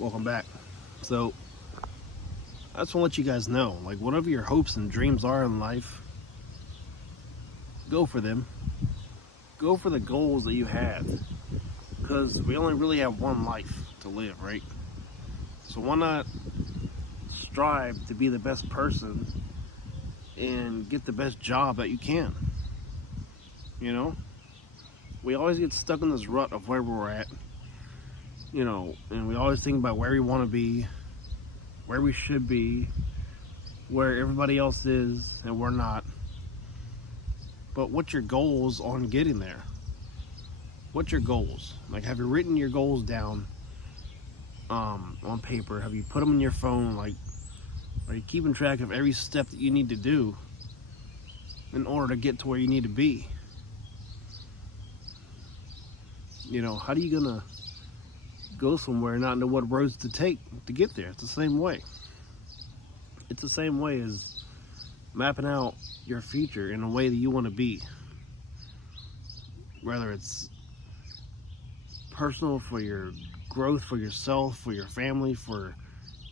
Welcome back. So, I just want to let you guys know, like, whatever your hopes and dreams are in life, go for them. Go for the goals that you have. Because we only really have one life to live, right? So, why not strive to be the best person and get the best job that you can? You know? We always get stuck in this rut of where we're at, and we always think about where we want to be, where we should be, where everybody else is, and we're not. But what's your goals on getting there? What's your goals? Like, have you written your goals down on paper? Have you put them in your phone? Like, are you keeping track of every step that you need to do in order to get to where you need to be? How are you gonna go somewhere and not know what roads to take to get there? It's the same way. It's the same way as mapping out your future in a way that you want to be. Whether it's personal, for your growth, for yourself, for your family, for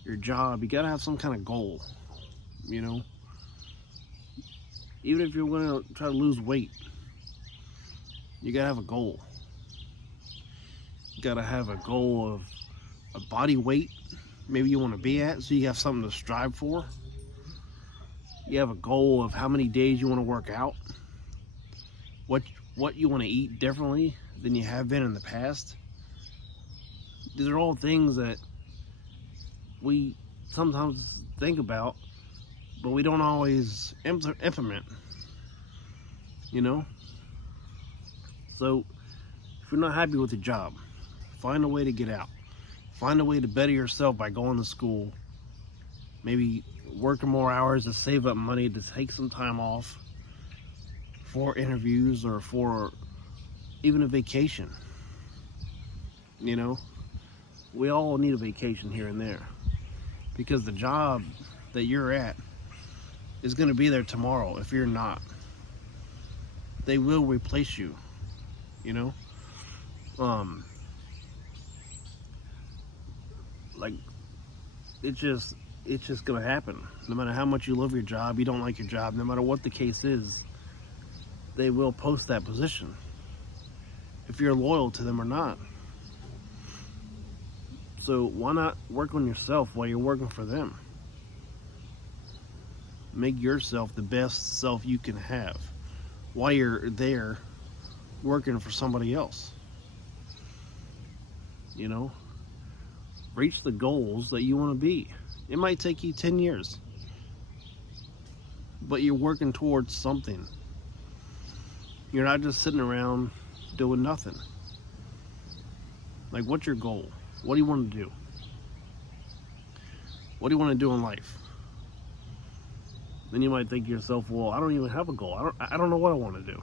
your job, you gotta have some kind of goal. Even if you're gonna try to lose weight, you gotta have a goal. You gotta have a goal of a body weight maybe you want to be at, so you have something to strive for. You have a goal of how many days you want to work out, what you want to eat differently than you have been in the past. These are all things that we sometimes think about, but we don't always implement. So if you're not happy with your job, find a way to get out. Find a way to better yourself by going to school. Maybe working more hours to save up money to take some time off for interviews or for even a vacation. We all need a vacation here and there, because the job that you're at is going to be there tomorrow if you're not. They will replace you, like, it's just gonna happen. No matter how much you love your job, you don't like your job, no matter what the case is, they will post that position if you're loyal to them or not. So why not work on yourself while you're working for them? Make yourself the best self you can have while you're there working for somebody else. Reach the goals that you want to be. It might take you 10 years, but you're working towards something. You're not just sitting around doing nothing. Like, what's your goal? What do you want to do? What do you want to do in life? Then you might think to yourself, well, I don't even have a goal. I don't know what I want to do.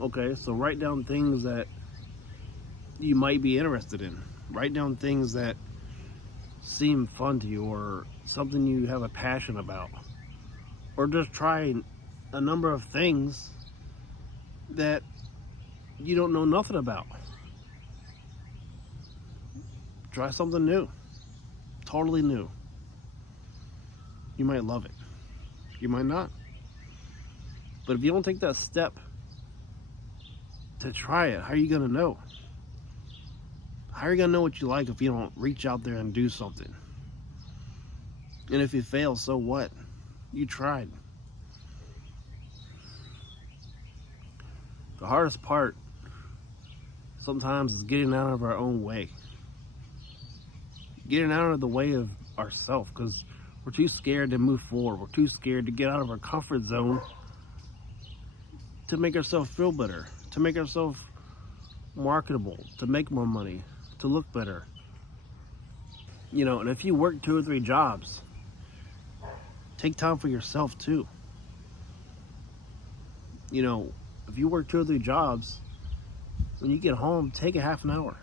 Okay, so write down things that you might be interested in. Write down things that seem fun to you, or something you have a passion about. Or just try a number of things that you don't know nothing about. Try something new. Totally new. You might love it. You might not. But if you don't take that step to try it, how are you going to know? How are you going to know what you like if you don't reach out there and do something? And if you fail, so what? You tried. The hardest part sometimes is getting out of our own way. Getting out of the way of ourselves, because we're too scared to move forward. We're too scared to get out of our comfort zone to make ourselves feel better, to make ourselves marketable, to make more money, to look better. And if you work 2 or 3 jobs, take time for yourself too. If you work 2 or 3 jobs, when you get home, take a half an hour.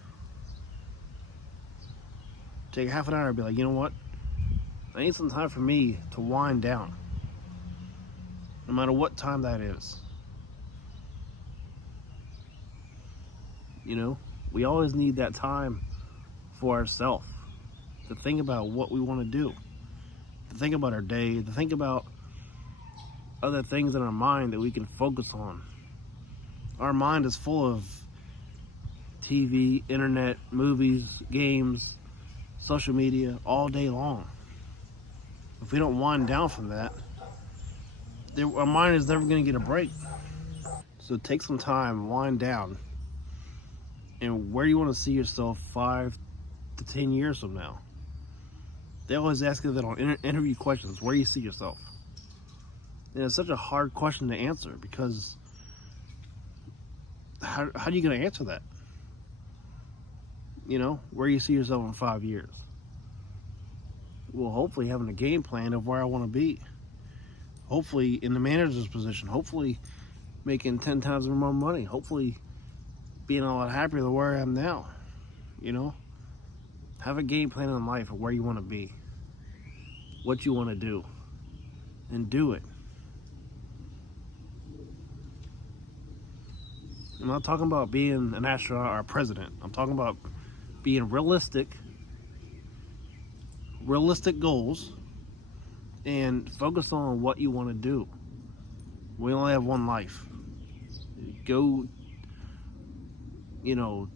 Take a half an hour and be like, you know what? I need some time for me to wind down. No matter what time that is. We always need that time for ourselves, to think about what we want to do, to think about our day, to think about other things in our mind that we can focus on. Our mind is full of TV, internet, movies, games, social media all day long. If we don't wind down from that, our mind is never going to get a break. So take some time, wind down, and where do you want to see yourself 5 to 10 years from now? They always ask you that on interview questions. Where do you see yourself? And it's such a hard question to answer, because how are you going to answer that? You know, where do you see yourself in 5 years? Well, hopefully having a game plan of where I want to be. Hopefully in the manager's position. Hopefully making 10 times more money. Hopefully being a lot happier than where I am now. You know? Have a game plan in life of where you want to be. What you want to do. And do it. I'm not talking about being an astronaut or a president. I'm talking about being realistic goals, and focus on what you want to do. We only have one life. Go,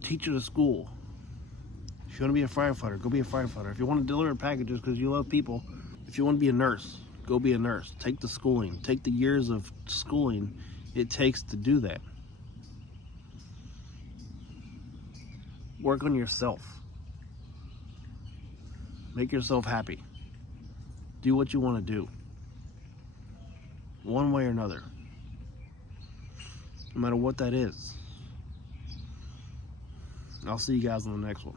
teacher to school. If you want to be a firefighter, go be a firefighter. If you want to deliver packages because you love people, if you want to be a nurse, go be a nurse. Take the schooling. Take the years of schooling it takes to do that. Work on yourself. Make yourself happy. Do what you want to do. One way or another. No matter what that is. I'll see you guys on the next one.